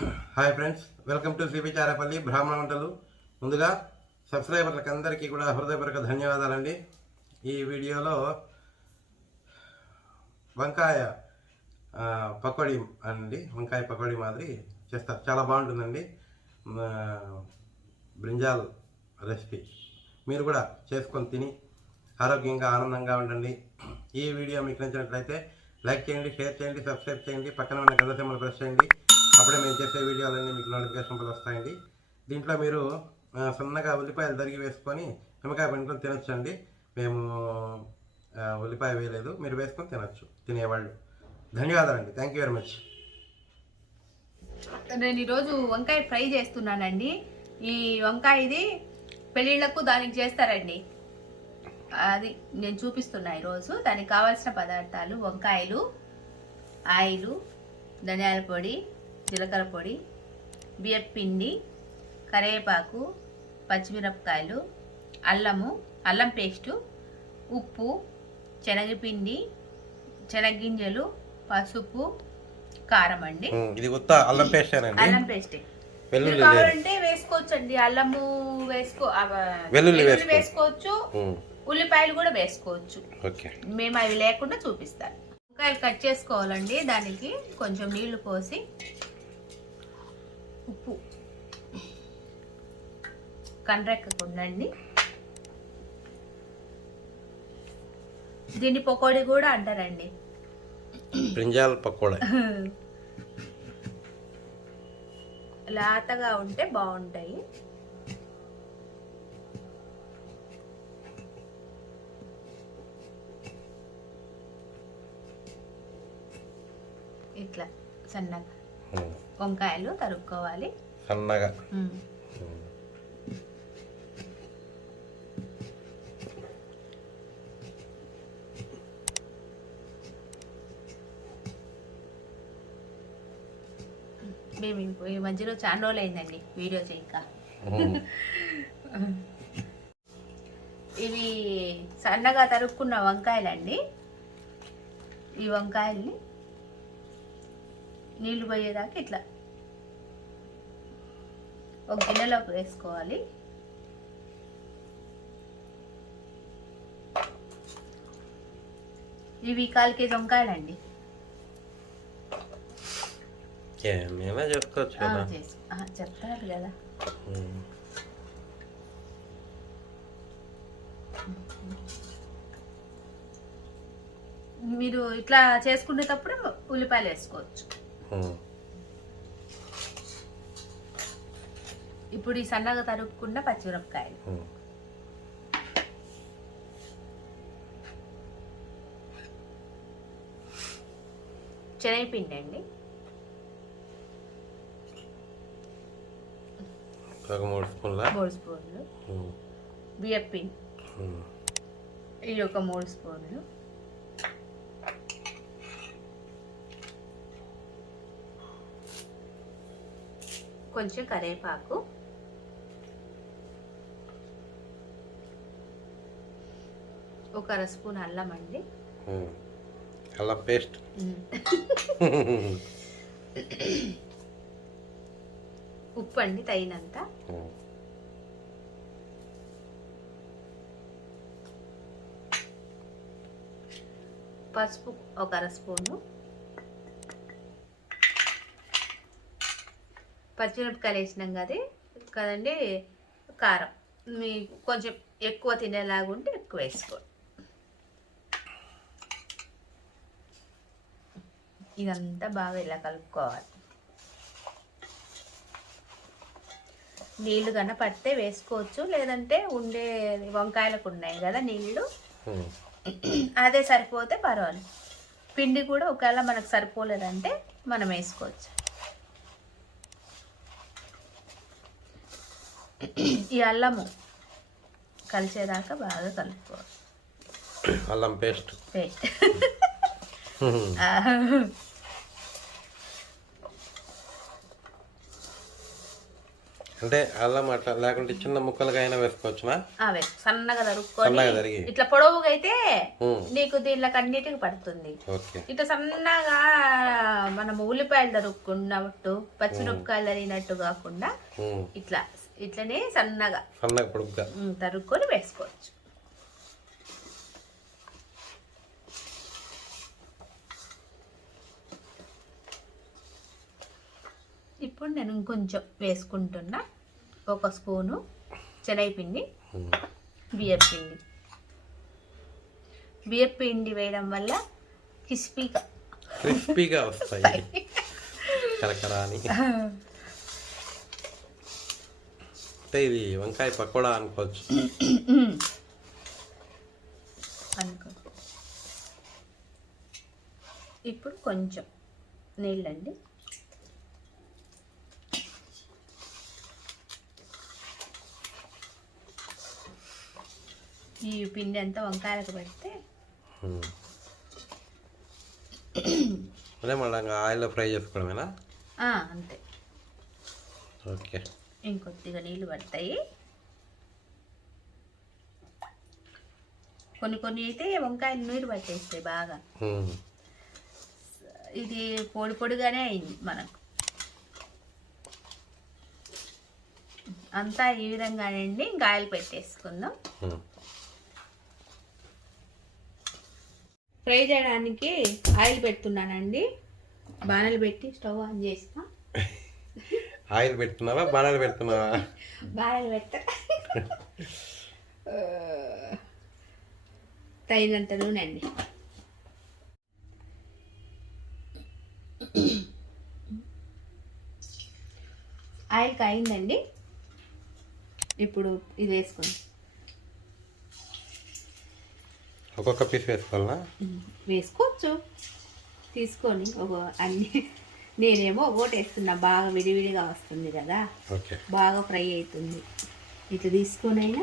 Hi friends, welcome to cbcharepalli బ్రాహ్మణవంటలు. ముందుగా సబ్స్క్రైబర్లకు అందరికీ కూడా హృదయపూర్వక ధన్యవాదాలండి. ఈ వీడియోలో వంకాయ పకోడీ అండి, వంకాయ పకోడీ మాదిరి చేస్తారు. చాలా బాగుంటుందండి. బ్రింజాల్ రెసిపీ మీరు కూడా చేసుకొని తిని ఆరోగ్యంగా ఆనందంగా ఉండండి. ఈ వీడియో మీకు నచ్చినట్లయితే లైక్ చేయండి, షేర్ చేయండి, సబ్స్క్రైబ్ చేయండి, పక్కన ఉన్న గంట సింబల్ ప్రెస్ చేయండి. అప్పుడే మేము చేసే వీడియోలన్నీ మీకు నోటిఫికేషన్లు వస్తాయండి. దీంట్లో మీరు సన్నగా ఉల్లిపాయలు తరిగి వేసుకొని నిమ్మకాయ పిండుకొని తినొచ్చండి. మేము ఉల్లిపాయ వేయలేదు, మీరు వేసుకొని తినొచ్చు తినేవాళ్ళు. ధన్యవాదాలండి. Thank you very much. నేను ఈరోజు వంకాయ ఫ్రై చేస్తున్నానండి. ఈ వంకాయ ఇది పెళ్ళిళ్ళకు దానికి చేస్తారండి. అది నేను చూపిస్తున్నా ఈరోజు. దానికి కావాల్సిన పదార్థాలు: వంకాయలు, ఆయిలు, ధనియాల పొడి, జీలకర్ర పొడి, బియ్యం పిండి, కరివేపాకు, పచ్చిమిరపకాయలు, అల్లం పేస్టు, ఉప్పు, శనగపిండి, శనగింజలు, పసుపు, కారం అండి. ఇది ఉత్త అల్లం పేస్ట్. అల్లం పేస్ట్ కావాలంటే వేసుకోవచ్చు అండి. అల్లము వెల్లుల్లి వేసుకోవచ్చు, ఉల్లిపాయలు కూడా వేసుకోవచ్చు. మేము అవి లేకుండా చూపిస్తాను. వంకాయలు కట్ చేసుకోవాలండి. దానికి కొంచెం నీళ్లు పోసి ఉప్పు కండ్రెక్కకుండండి. దీన్ని పకోడీ కూడా అంటారండి, బ్రింజాల్ పకోడా. లేతగా ఉంటే బాగుంటాయి. ఇట్లా సన్నగా వంకాయలు తరుక్కోవాలి. సన్నగా మేము ఈ మధ్యలో చాలా రోజులు అయిందండి వీడియో చేయక. ఇవి సన్నగా తరుక్కున్న వంకాయలండి. ఈ వంకాయల్ని నీళ్లు పోయేదాకా ఇట్లా ఒక గిన్నెలోకి వేసుకోవాలి. ఇవి 1/4 కేజీ వంకాయలండి. చెప్తారు కదా. మీరు ఇట్లా చేసుకునేటప్పుడు ఉల్లిపాయలు వేసుకోవచ్చు. ఇప్పుడు ఈ సన్నగా తరుక్కున్న పచ్చిమిరపకాయలు, శనగపిండి అండి, 3 స్పూన్లు, బియ్యం పిండి ఇది ఒక 3 స్పూన్లు, కొంచెం కరివేపాకు, ఒక 1/2 స్పూన్ అల్లం అండి, అల్లం పేస్ట్, ఉప్పు అండి తగినంత, పసుపు ఒక 1/2 స్పూను, పచ్చిమిరపకాయలు వేసినాం కదండి. కారం మీకు కొంచెం ఎక్కువ తినేలాగుంటే ఎక్కువ వేసుకోండి. ఇదంతా బాగా ఇలా కలుపుకోవాలి. నీళ్లు కన్నా పడితే వేసుకోవచ్చు, లేదంటే ఉండే వంకాయలకు ఉన్నాయి కదా నీళ్లు, అదే సరిపోతే పర్వాలేదు. పిండి కూడా ఒకవేళ మనకు సరిపోలేదంటే మనం వేసుకోవచ్చు. ఈ అల్లము కలిసేదాకా బాగా కలుపుకోవాలి. అల్లం పేస్ట్ అంటే అల్లం అట్లా లేకుంటే చిన్న ముక్కలుగా అయినా వేసుకోవచ్చునా? సన్నగా తరుక్కొని ఇట్లా పొడవుగా అయితే నీకు దీనిలోకి అన్నిటికి పడుతుంది. ఇట్లా సన్నగా మనం ఉల్లిపాయలు తరుక్కున్నట్టు పచ్చిమిరపకాయలు తరిగినట్టు కాకుండా ఇట్లనే సన్నగా పొడుగ్గా తరుక్కొని వేసుకోవచ్చు. ఇప్పుడు నేను ఇంకొంచెం వేసుకుంటున్నా. 1 స్పూను శనగపిండి, బియ్యపిండి వేయడం వల్ల క్రిస్పీగా వస్తాయి కరకరాని. అంటే ఇది వంకాయ పకోడా అనుకోవచ్చు. ఇప్పుడు కొంచెం నీళ్ళండి. ఈ పిండి అంతా వంకాయలకు పెడితే అదే మళ్ళీ ఆయిల్లో ఫ్రై చేసుకోవడమేనా? అంతే. ఓకే. ఇంకొద్దిగా నీళ్ళు పడతాయి. కొన్ని అయితే వంకాయలు నీరు పట్టేస్తాయి బాగా. ఇది పొడిగానే అయింది మనకు. అంతా ఈ విధంగానే అండి. ఇంకా ఆయిల్ పెట్టేసుకుందాం. ఫ్రై చేయడానికి ఆయిల్ పెడుతున్నానండి. బాణలు పెట్టి స్టవ్ ఆన్ చేసిన. ఆయిల్ పెడుతున్నావా బాణలు పెడుతున్నావా? బాణలు పెట్ట తగినంత నూనె అండి. ఆయిల్ కాయిందండి. ఇప్పుడు ఇది వేసుకోండి. ఒక్కొక్క పీస్ వేసుకోవాలా? వేసుకోవచ్చు తీసుకొని. నేనేమో ఒకటి వేస్తున్నా. బాగా విడివిడిగా వస్తుంది కదా, బాగా ఫ్రై అవుతుంది. ఇట్లా తీసుకొని అయినా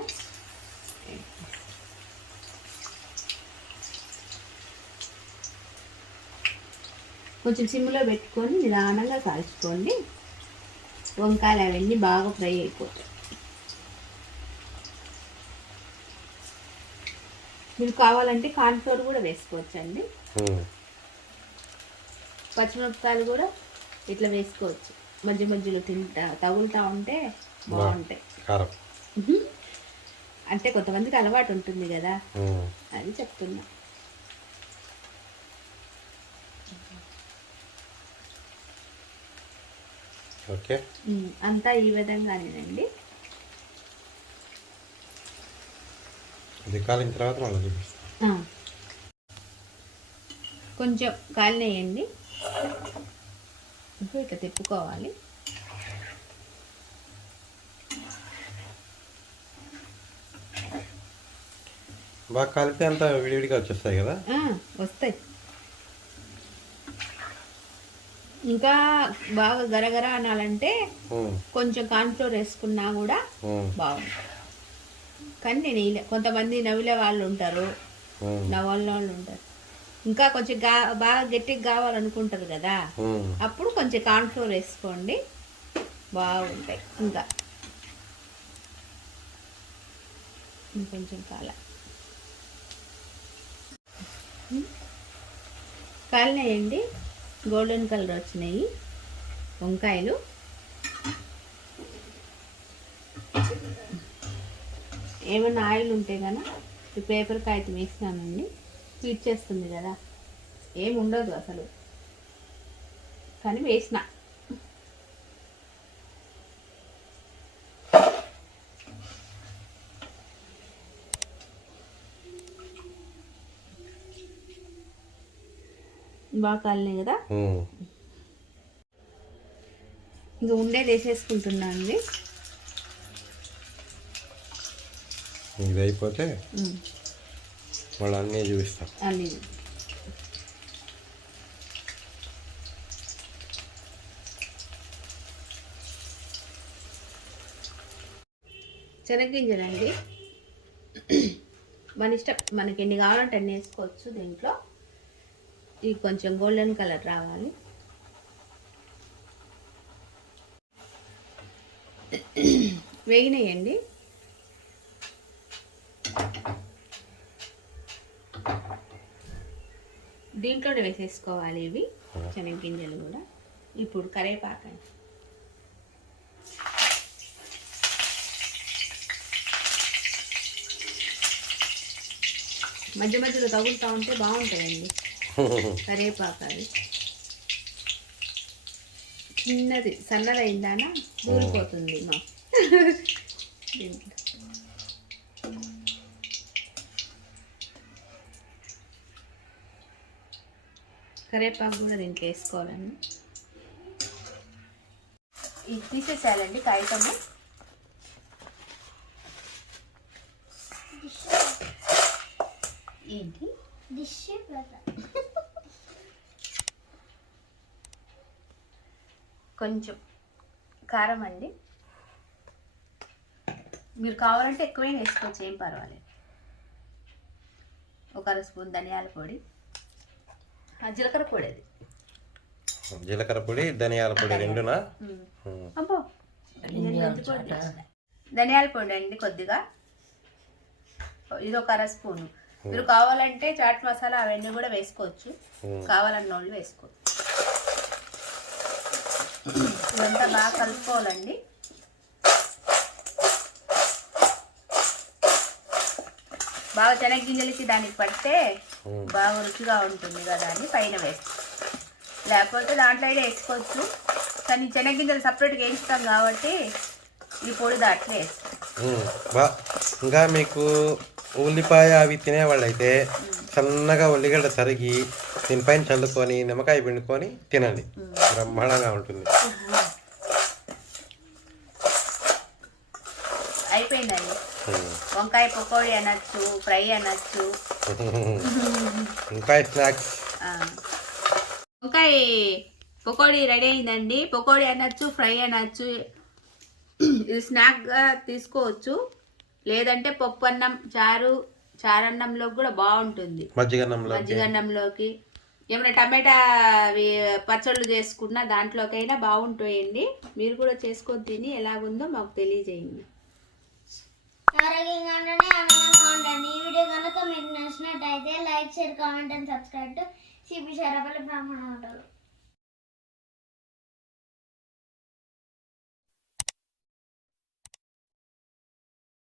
కొంచెం సిమ్లో పెట్టుకొని నిదానంగా కాల్చుకోండి. వంకాయలు అవన్నీ బాగా ఫ్రై అయిపోతాయి. మీరు కావాలంటే కార్న్ఫ్లోర్ కూడా వేసుకోవచ్చండి. పచ్చిమిరపకాయలు కూడా ఇట్లా వేసుకోవచ్చు. మధ్యలో తగులుతూ ఉంటే బాగుంటాయి. అంటే కొంతమందికి అలవాటు ఉంటుంది కదా, అది చెప్తున్నా. అంతా ఈ విధంగానేనండి. ఇది కాలిన తర్వాత మళ్ళీ చూపిస్తాను. కొంచెం కాలినేయండి. ఇట్లా తిప్పుకోవాలి. బాగా కలిపితే అంతా విడివిడిగా వచ్చేస్తాయి కదా? వస్తాయి. ఇంకా బాగా గరగర అనాలంటే కొంచెం కార్న్ఫ్లోర్ వేసుకున్నా కూడా బాగుంటుంది. కానీ నేను కొంతమంది నవ్వులే వాళ్ళు ఉంటారు, నవ్వని వాళ్ళు ఉంటారు. ఇంకా కొంచెం బాగా గట్టిగా కావాలనుకుంటారు కదా, అప్పుడు కొంచెం కార్న్ఫ్లోర్ వేసుకోండి, బాగుంటాయి. ఇంకా ఇంకొంచెం కాలినాయండి. గోల్డెన్ కలర్ వచ్చినాయి వంకాయలు. ఏమైనా ఆయిల్ ఉంటే కనుక ఈ పేపర్ కాగితం వేసినానండి. స్వీట్ చేస్తుంది కదా, ఏముండదు అసలు, కానీ వేసిన. బాగా కాలినాయి కదా. ఇంకా ఉండేది వేసేసుకుంటున్నా అండి. ఇది అయిపోతే మళ్ళీ అన్నీ చూపిస్తాం. అన్నీ శనగగింజలండి మన ఇష్టం, మనకి ఎన్ని కావాలంటే అన్ని వేసుకోవచ్చు దీంట్లో. ఇది కొంచెం గోల్డెన్ కలర్ రావాలి. వేగినాయండి. దీంట్లోనే వేసేసుకోవాలి ఇవి శనగగింజలు కూడా. ఇప్పుడు కరివేపాకు మధ్య మధ్యలో తగులుతూ ఉంటే బాగుంటాయండి. కరివేపాకు అది చిన్నది సన్నది అయిందానా ఊరిపోతుంది మా దీంట్లో. కరివేపాకు కూడా దీంట్లో వేసుకోవాలండి. ఇది తీసేసేయాలండి కాగితము. ఏంటి కొంచెం కారం అండి. మీరు కావాలంటే ఎక్కువైనా వేసుకోవచ్చు, ఏం పర్వాలేదు. 1 స్పూన్ ధనియాల పొడి, జీలకర్ర పొడి. అది జీలకర్ర పొడి ధనియాల పొడి రెండునా? అబ్బో ధనియాల పొడి అండి కొద్దిగా. ఇది 1 స్పూను. మీరు కావాలంటే చాట్ మసాలా అవన్నీ కూడా వేసుకోవచ్చు, కావాలన్న వాళ్ళు వేసుకోవచ్చు. ఇదంతా బాగా కలుపుకోవాలండి. బాగా శనగగింజలకి దానికి పడితే బాగా రుచిగా ఉంటుంది కదా అని పైన వేస్తాం. లేకపోతే దాంట్లో అయితే వేసుకోవచ్చు, కానీ శనగగింజలు సపరేట్గా వేస్తాం కాబట్టి ఈ పొడి దాంట్లో వేస్తాం. ఇంకా మీకు ఉల్లిపాయ అవి తినేవాళ్ళు అయితే సన్నగా ఉల్లిగడ్డ తరిగి దీనిపైన చల్లుకొని నిమ్మకాయ పిండుకొని తినండి, బ్రహ్మాండంగా ఉంటుంది. అయిపోయిందండి. వంకాయ పకోడీ అనొచ్చు, ఫ్రై అనొచ్చు, వంకాయ స్నాక్స్. వంకాయ పకోడీ రెడీ అయిందండి. పకోడీ అనొచ్చు, ఫ్రై అనొచ్చు. ఇది స్నాక్గా తీసుకోవచ్చు, లేదంటే పప్పు అన్నం, చారన్నంలో కూడా బాగుంటుంది. మజ్జిగన్నంలోకి ఏమైనా టమాటా పచ్చళ్ళు చేసుకున్నా దాంట్లోకైనా బాగుంటాయండి. మీరు కూడా చేసుకొని తిని ఎలాగుందో మాకు తెలియజేయండి. ఆరోగ్యంగా ఉండండి, ఆనందంగా ఉండండి. ఈ వీడియో కనుక మీకు నచ్చినట్టయితే like, share, comment and subscribe to cbcharepalli బ్రాహ్మణవంటాలు.